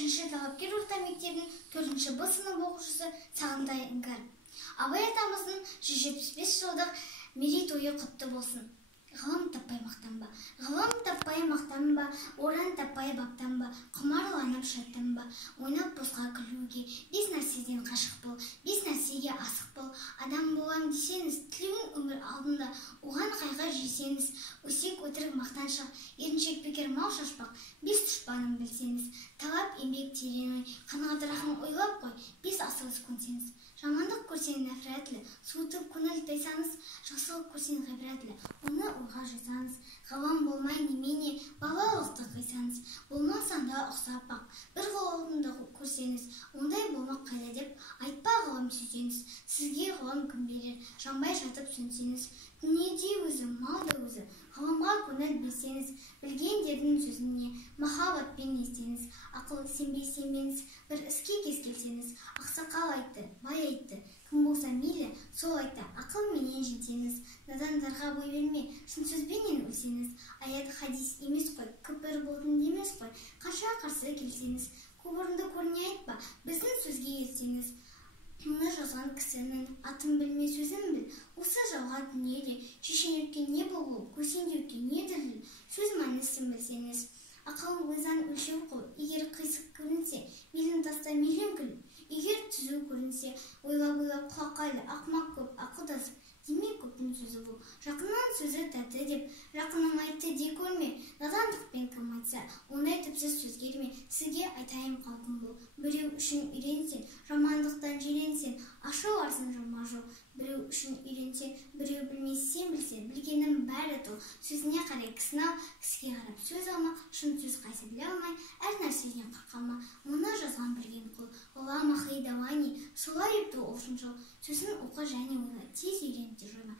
3-ші талапкер орта мектебінің 4-ші Б сынып оқушысы Сағынтай Іңкәріп. Абай атамыздың 175 жылдық мерейтойы құтты болсын. Ғылым таппай мақтанба, ғылым таппай мақтанба, оран таппай баптанба, құмарланып шаттанба, ойнап босқа күлуге, 5 нәрседен қашық бол, 5 нәрсеге асық бол. Адам болам десеңіз, тілеуін өмір алдында, оған қайғы жесеңіз, өсек өтірік мақтаншақ, еріншек бекер мал шашпақ, 5 тұшпанын білсеңіз, талап еңбек тереңі, қанағат рахым ойлап қой, 5 асығыс көнсеңіз. Жамандық көрсең нәфрәтлі, суытып көңіл тайсаңыз, жақсылық көрсең ғибратлы, оны ойға жазаңыз. Ғалам болмай немене, балалықты қисаңыз, болмасаң да ұқсап бақ. Бір ғылымды көрсеңіз, ондай болмақ қайда деп, айтпа ғылым сүйсеңіз. Сізге ғылым кім берер, жанбай жатып сөнсеңіз. Дүниеде өзі, мал да өзі, ғылымға көңіл берсеңіз, білгендердің сөзіне махаббатпен естеңіз. Ақыл сенбей-сенбеңіз, бір іске кез келсеңіз. Ақсақал айтты, бай айтты, кім болса мейлі, сол айтты, ақыл менен жетеңіз. Надандарға бой берме, шын сөзбенен өлсеңіз. Аят хадис емес қой, күпір болдың демес қой. Қанша қарсы келсеңіз, көбірінді көріне айтпа, біздің сөзге естеңіз. Мұны жазған кісінің атын білме сөзін біл. Осы жалға дүниеде шешенекке не болу, көсендеуге не діріл, сөз мәнісін білсеңіз. Ақыл ойзан өлшеу қыл, егер қисық көрінсе, мейлін таста мейлін күл. Егер түзу көрінсе, ойлап-ойлап құлаққайлы, ақымақ көп, ақылдасып, демек көптің сөзі бұл. Жақыннан сөзі тәтті деп, жақыным айтты де көрме. Надандықпен кім айтса, ондай тіпсіз сөз келме. Сізге айтайын қалқым бұл. Біреу үшін үйренсең, жамандықтан жиренсең, ашу арсын жама жол. Біреу үшін үйренсең, біреу білмесең білсең, білгенім бәрі тұл. Сөзіне қарай кісін ал, кісіге қарап сөз алма, шын сөз қайсы біле алмай, әр нәрседен қырқалма. Мұны жазған білген құл, ғұлама Хайдауани, солай епті ол шыншыл. Сөзін оқы және ойла, тез үйрен де жойма.